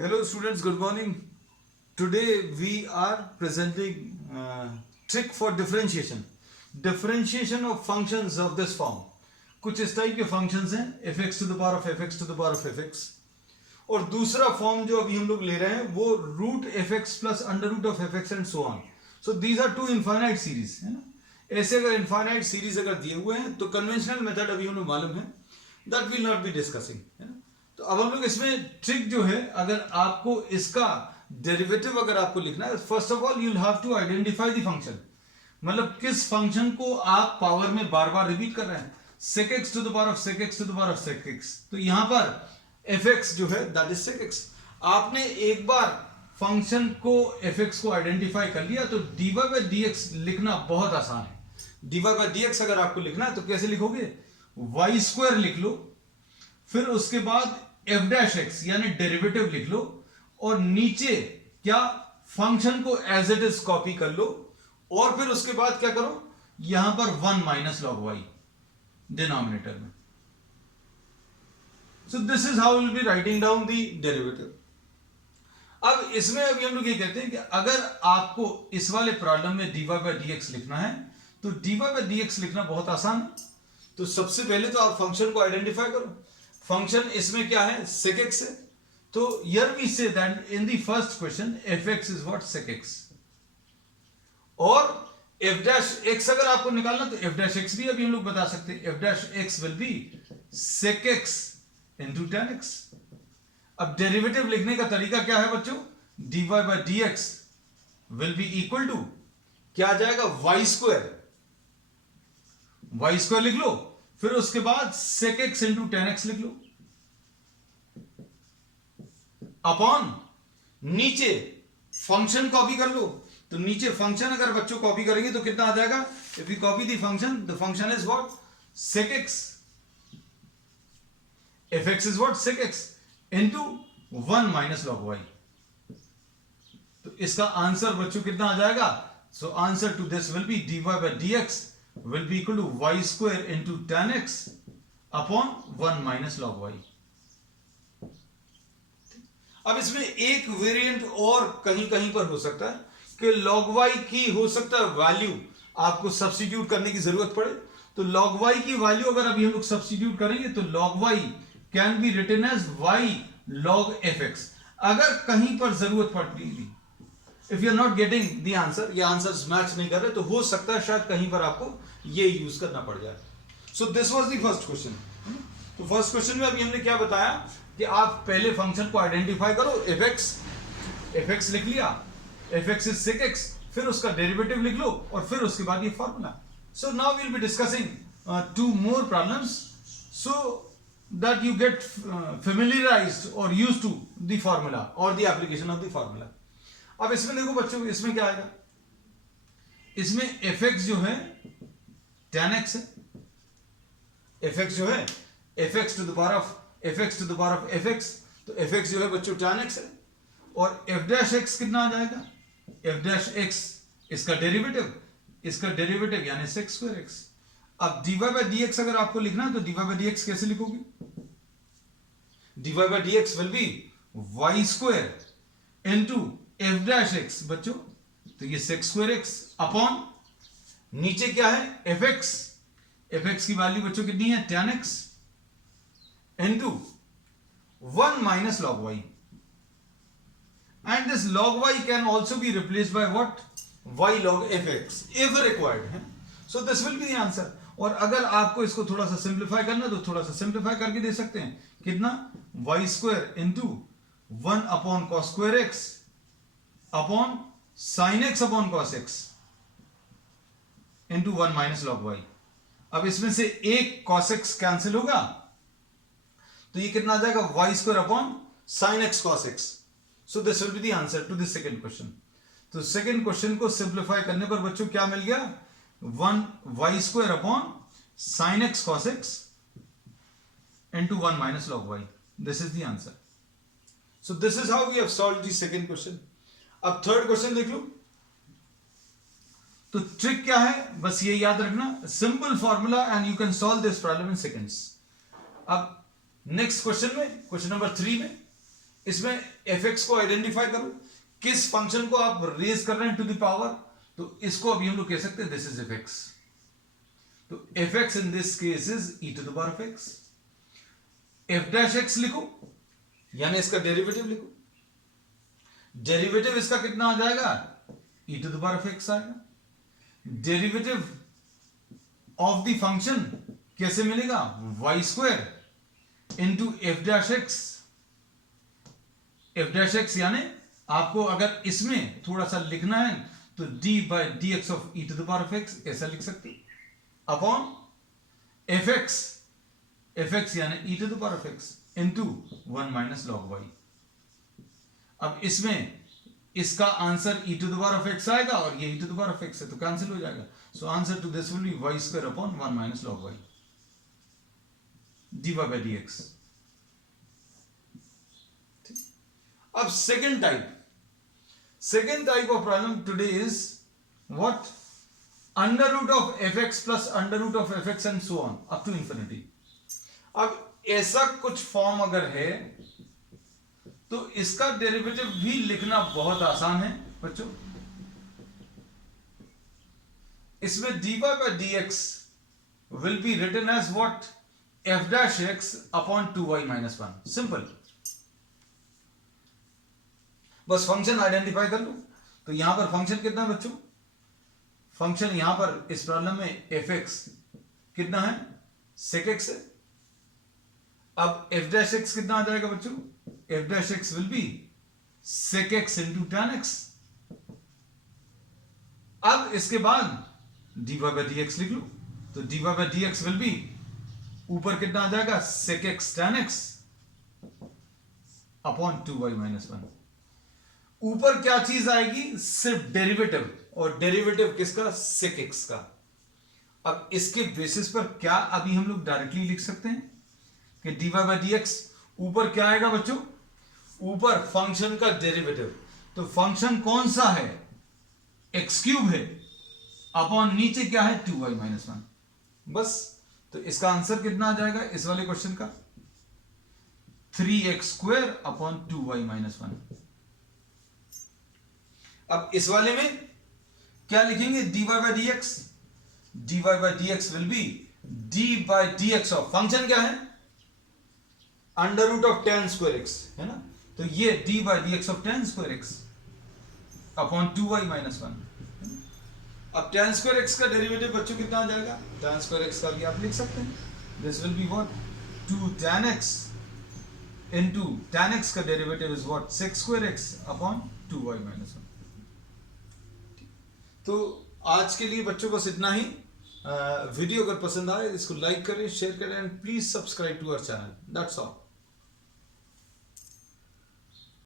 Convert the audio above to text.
Hello students, good morning. Today we are presenting trick for differentiation. Differentiation of functions of this form. कुछ इस type के functions हैं fx to the power of fx to the power of fx और दूसरा form जो अभी हम लोग ले रहे हैं वो root fx plus under root of fx and so on. So these are two infinite series है ना. ऐसे अगर इनफाइनाइट सीरीज अगर दिए हुए हैं तो कन्वेंशनल मेथड अभी हमें मालूम है, that will not be discussing है ना. तो अब हम लोग इसमें ट्रिक जो है, अगर आपको इसका डेरिवेटिव अगर आपको लिखना है, first of all you will have to identify the function. मतलब किस फंक्शन को आप पावर में बार बार रिपीट कर रहे हैं. sec x to the power of sec x to the power of sec x. तो यहां पर fx जो है दैट इज sec x. आपने एक बार फंक्शन को fx को आइडेंटिफाई कर लिया तो dy by dx लिखना बहुत आसान है. dy by dx अगर आपको लिखना है तो कैसे लिखोगे, y स्क्वायर लिख लो, फिर उसके बाद f डैश एक्स यानी डेरिवेटिव लिख लो और नीचे क्या फंक्शन को एज इट इज कॉपी कर लो और फिर उसके बाद क्या करो, यहां पर 1 माइनस लॉग वाई डिनोमिनेटर में. So this is how will be writing down the derivative. अब इसमें अभी हम लोग ये कहते हैं कि अगर आपको इस वाले प्रॉब्लम में dy by dx लिखना है तो dy by dx लिखना बहुत आसान है. तो सबसे पहले तो आप फंक्शन को आइडेंटिफाई करो. फंक्शन इसमें क्या है, sec x है. तो here we say that in the first question fx is what, sec x. और f dash x अगर आपको निकालना तो f dash x भी अभी हम लोग बता सकते हैं. f dash x will be sec x into tan x. अब डेरिवेटिव लिखने का तरीका क्या है बच्चों, dy by dx will be equal to क्या आ जाएगा, y स्क्वायर. y स्क्वायर लिख लो, फिर उसके बाद sec x into tan x लिख लो अपॉन नीचे फंक्शन कॉपी कर लो. तो नीचे फंक्शन अगर बच्चों कॉपी करेंगे तो कितना आ जाएगा, if you copy the function is what, sec x. fx is what, sec x into 1 minus log y. तो इसका आंसर बच्चों कितना आ जाएगा. So answer to this will be dy by dx will be equal to y square into tan x upon 1 minus log y. अब इसमें एक variant और कहीं कहीं पर हो सकता है कि log y की हो सकता है वैल्यू आपको सब्स्टिट्यूट करने की जरूरत पड़े. तो log y की वैल्यू अगर अभी हम लोग सब्स्टिट्यूट करेंगे तो log y can be written as y log fx. अगर कहीं पर जरूरत पड़ती है, if you are not getting the answer, ये आंसर्स मैच नहीं कर रहे, तो हो सकता है शायद कहीं पर आपको ये यूज करना पड़ जाए. So this was the first question. तो फर्स्ट क्वेश्चन में अभी हमने क्या बताया कि आप पहले फंक्शन को आइडेंटिफाई करो. fx लिख लिया, fx इज sec x, फिर उसका डेरिवेटिव लिख लो और फिर उसके बाद ये formula. So now we will be discussing two more problems so that you get familiarized or used to the formula or the application of the formula. अब इसमें देखो बच्चों, इसमें क्या आएगा, इसमें fx जो है tan x है. fx जो है fx to the power of fx, तो fx जो है बच्चों tan x है. और f dash x कितना आ जाएगा, f dash x इसका डेरिवेटिव यानी sec square x. अब dy by dx अगर आपको लिखना है तो dy by dx कैसे लिखोगे, dy by dx will be y square into f dash x बच्चों, तो ये sec square x अपॉन नीचे क्या है fx की वैल्यू बच्चों कितनी है, tan x into 1 minus log y. And this log y can also be replaced by what, y log fx if required है. So this will be the answer. और अगर आपको इसको थोड़ा सा सिंप्लीफाई करना है तो थोड़ा सा सिंप्लीफाई करके दे सकते हैं. कितना, y square into 1 upon cos square x upon sine x upon cos x into 1 minus log y. अब इसमें से एक कॉस एक्स कैंसिल होगा तो ये कितना आ जाएगा, y square upon sine x cos x. So this will be the answer to this second question. तो सेकंड क्वेश्चन को सिंप्लीफाई करने पर बच्चों क्या मिल गया, 1 y square upon sine x cos x into 1 minus log y. This is the answer. So this is how we have solved the second question. अब third question देख लो. तो ट्रिक क्या है, बस ये याद रखना, simple formula and you can solve this problem in seconds. अब नेक्स्ट क्वेश्चन में, क्वेश्चन नंबर 3 में इसमें एफ एक्स को आइडेंटिफाई करो, किस फंक्शन को आप रेज कर रहे हैं टू द पावर, तो इसको अभी हम लोग कह सकते हैं दिस इज एफ एक्स। तो f x in this case is e to the power of x. F dash x लिखो, यानी इसका डेरिवेटिव लिखो। डेरिवेटिव इसका कितना आ जाएगा, E to the power of x आएगा। डेरिवेटिव ऑफ द फंक्शन कैसे मिलेगा, Y square into F dash X. F dash X यानी आपको अगर इसमें थोड़ा सा लिखना है तो d by d x of e to the power of x ऐसा लिख सकते अपॉन एफ एक्स यानी e to the power of x into 1 minus log y. अब इसमें इसका answer e to the power of x आएगा और ये e to the power of x है तो कैंसिल हो जाएगा। So answer to this will be y square upon 1 minus log y dy by dx। अब second type of problem today is what, under root of f x plus under root of f x and so on up to infinity. अब ऐसा कुछ form अगर है तो इसका derivative भी लिखना बहुत आसान है बच्चों। इसमें dy by dx will be written as what, f dash x upon 2y minus 1। Simple, बस फंक्शन आइडेंटिफाई कर लो। तो यहां पर फंक्शन कितना है बच्चों, फंक्शन यहां पर इस प्रॉब्लम में एफ एक्स कितना है, सेक एक्स है। अब एफ डैश एक्स कितना आ जाएगा बच्चों, f dash x will be sec x into tan x. अब इसके बाद dy by dx लिख लो, तो dy by dx will be ऊपर कितना आ जाएगा, sec x tan x upon 2y minus 1। ऊपर क्या चीज आएगी, सिर्फ डेरिवेटिव, और डेरिवेटिव किसका, सेक एक्स का। अब इसके बेसिस पर क्या अभी हम लोग डायरेक्टली लिख सकते हैं कि dy by dx ऊपर क्या आएगा बच्चों, ऊपर फंक्शन का डेरिवेटिव। तो फंक्शन कौन सा है, एक्स क्यूब है, अपॉन नीचे क्या है 2y माइनस 1। बस, तो इसका आंसर कितना आ जाएगा इस वाले क्वेश्चन का, 3x square upon 2y minus 1। अब इस वाले में क्या लिखेंगे, dy by dx, dy by dx will be d by dx of function क्या है, under root of tan square x है ना, तो ये d by dx of tan square x upon 2y minus 1। अब tan स्क्वायर एक्स का derivative बच्चों कितना आ जाएगा, tan स्क्वायर एक्स का भी आप लिख सकते हैं, this will be what 2 tan x into tan x का derivative is what 6 square x upon 2y minus 1। तो आज के लिए बच्चों बस इतना ही। वीडियो अगर पसंद आए इसको लाइक करें, शेयर करें and please subscribe to our channel. That's all.